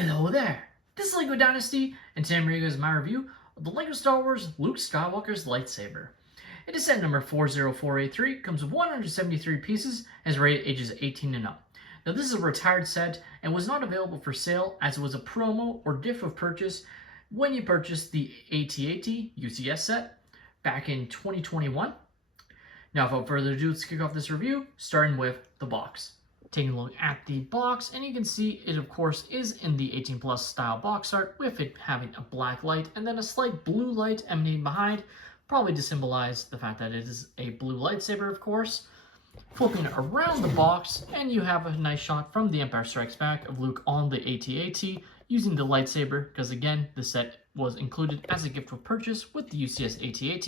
Hello there, this is LEGO Dynasty, and today I'm bringing you guys my review of the LEGO Star Wars Luke Skywalker's lightsaber. It is set number 40483, comes with 173 pieces, and is rated ages 18 and up. Now this is a retired set, and was not available for sale as it was a promo or gift of purchase when you purchased the AT-AT UCS set back in 2021. Now without further ado, let's kick off this review, starting with the box. Taking a look at the box, and you can see it of course is in the 18 plus style box art, with it having a black light and then a slight blue light emanating behind, probably to symbolize the fact that it is a blue lightsaber of course. Flipping around the box, and you have a nice shot from The Empire Strikes Back of Luke on the AT-AT using the lightsaber, because again the set was included as a gift with purchase with the UCS AT-AT.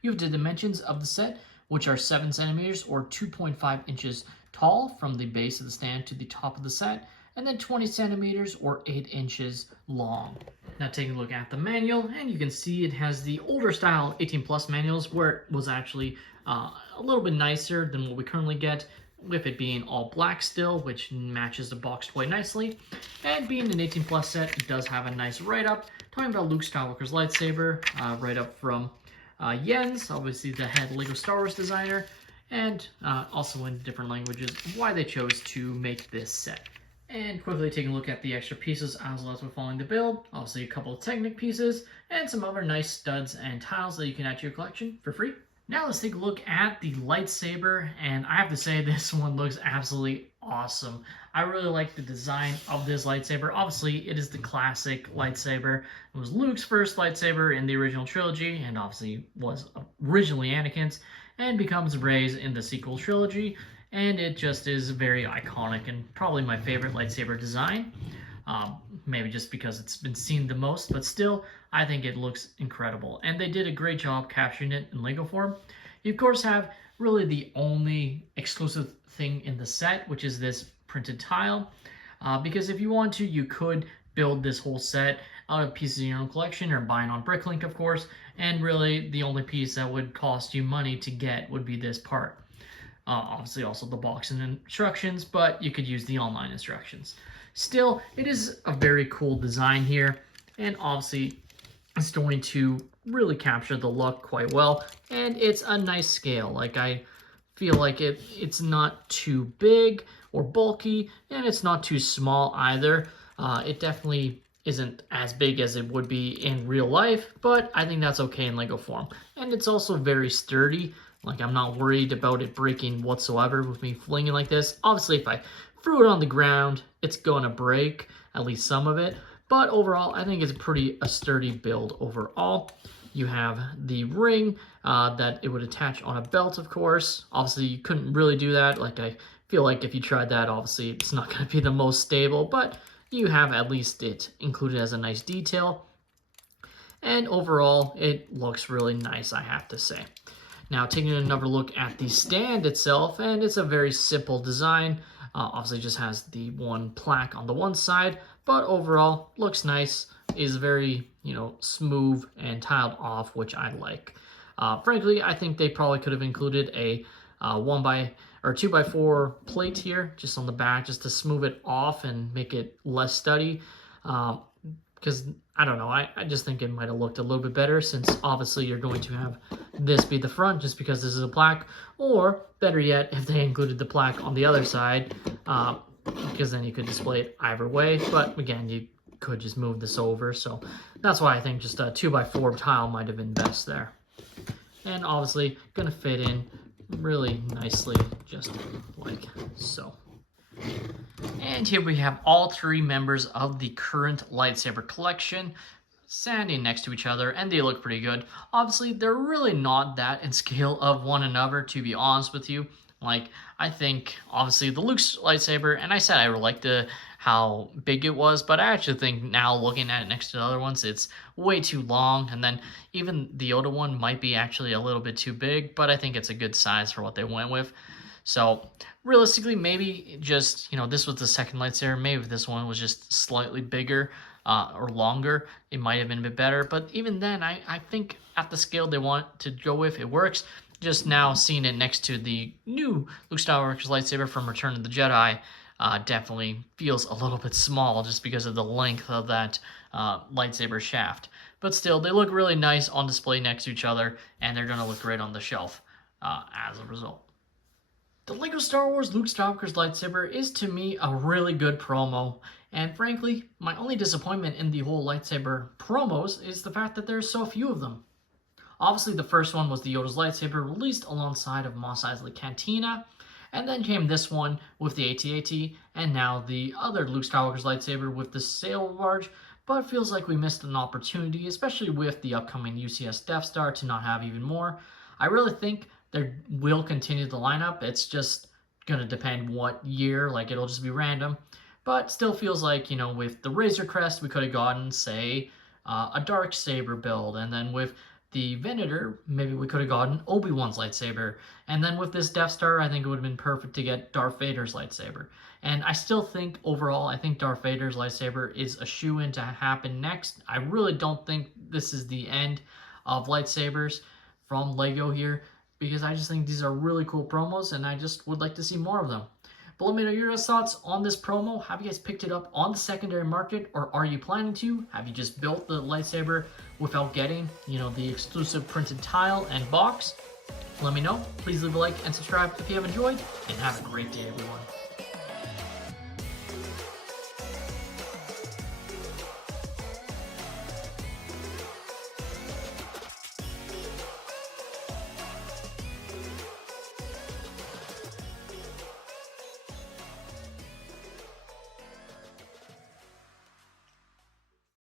You have the dimensions of the set, which are 7 centimeters or 2.5 inches tall from the base of the stand to the top of the set, and then 20 centimeters or 8 inches long. Now taking a look at the manual, and you can see it has the older style 18 plus manuals where it was actually a little bit nicer than what we currently get, with it being all black still, which matches the box quite nicely. And being an 18 plus set, it does have a nice write-up talking about Luke Skywalker's lightsaber, write-up from Jens, obviously the head LEGO Star Wars designer, and also in different languages why they chose to make this set. And quickly taking a look at the extra pieces as well as we're following the build, obviously a couple of Technic pieces and some other nice studs and tiles that you can add to your collection for free. Now let's take a look at the lightsaber, and I have to say this one looks absolutely awesome. I really like the design of this lightsaber. Obviously, it is the classic lightsaber. It was Luke's first lightsaber in the original trilogy, and obviously was originally Anakin's, and becomes Rey's in the sequel trilogy, and it just is very iconic and probably my favorite lightsaber design. Maybe just because it's been seen the most, but still, I think it looks incredible. And they did a great job capturing it in LEGO form. You, of course, have really the only exclusive thing in the set, which is this printed tile. Because if you want to, you could build this whole set out of pieces in your own collection or buying on Bricklink, of course. And really, the only piece that would cost you money to get would be this part. Obviously, also the box and instructions, but you could use the online instructions. Still, it is a very cool design here, and obviously it's going to really capture the look quite well, and it's a nice scale. Like, I feel like it's not too big or bulky, and it's not too small either. It definitely isn't as big as it would be in real life, but I think that's okay in LEGO form. And it's also very sturdy. Like, I'm not worried about it breaking whatsoever with me flinging like this. Obviously, if I threw it on the ground, it's gonna break, at least some of it. But overall, I think it's a sturdy build overall. You have the ring that it would attach on a belt, of course. Obviously, you couldn't really do that. Like, I feel like if you tried that, obviously, it's not gonna be the most stable, but you have at least it included as a nice detail. And overall, it looks really nice, I have to say. Now, taking another look at the stand itself, and it's a very simple design. Obviously, just has the one plaque on the one side, but overall, looks nice. Is very, smooth and tiled off, which I like. Frankly, I think they probably could have included a 2x4 plate here, just on the back, just to smooth it off and make it less sturdy. Because, I don't know, I just think it might have looked a little bit better, since obviously you're going to have this be the front just because this is a plaque, or better yet, if they included the plaque on the other side, because then you could display it either way. But again, you could just move this over, so that's why I think just a 2x4 tile might have been best there. And obviously gonna fit in really nicely, just like so. And here we have all 3 members of the current lightsaber collection standing next to each other, and they look pretty good. Obviously, they're really not that in scale of one another, to be honest with you. Like, I think, obviously, the Luke's lightsaber, and I said I liked how big it was, but I actually think now, looking at it next to the other ones, it's way too long, and then even the Yoda one might be actually a little bit too big, but I think it's a good size for what they went with. So, realistically, maybe just, this was the second lightsaber, maybe if this one was just slightly bigger, or longer, it might have been a bit better. But even then, I think at the scale they want to go with, it works. Just now seeing it next to the new Luke Skywalker's lightsaber from Return of the Jedi, definitely feels a little bit small just because of the length of that lightsaber shaft. But still, they look really nice on display next to each other, and they're going to look great on the shelf as a result. The LEGO Star Wars Luke Skywalker's lightsaber is to me a really good promo, and frankly, my only disappointment in the whole lightsaber promos is the fact that there's so few of them. Obviously, the first one was the Yoda's lightsaber released alongside of Mos Eisley Cantina, and then came this one with the AT-AT, and now the other Luke Skywalker's lightsaber with the sail barge, but it feels like we missed an opportunity, especially with the upcoming UCS Death Star, to not have even more. I really think they will continue the lineup. It's just going to depend what year, like it'll just be random. But still feels like, you know, with the Razor Crest, we could have gotten, say, a Dark Saber build. And then with the Venator, maybe we could have gotten Obi-Wan's lightsaber. And then with this Death Star, I think it would have been perfect to get Darth Vader's lightsaber. And I still think, overall, I think Darth Vader's lightsaber is a shoo-in to happen next. I really don't think this is the end of lightsabers from LEGO here, because I just think these are really cool promos, and I just would like to see more of them. But let me know your guys' thoughts on this promo. Have you guys picked it up on the secondary market, or are you planning to? Have you just built the lightsaber without getting, you know, the exclusive printed tile and box? Let me know. Please leave a like and subscribe if you have enjoyed, and have a great day, everyone.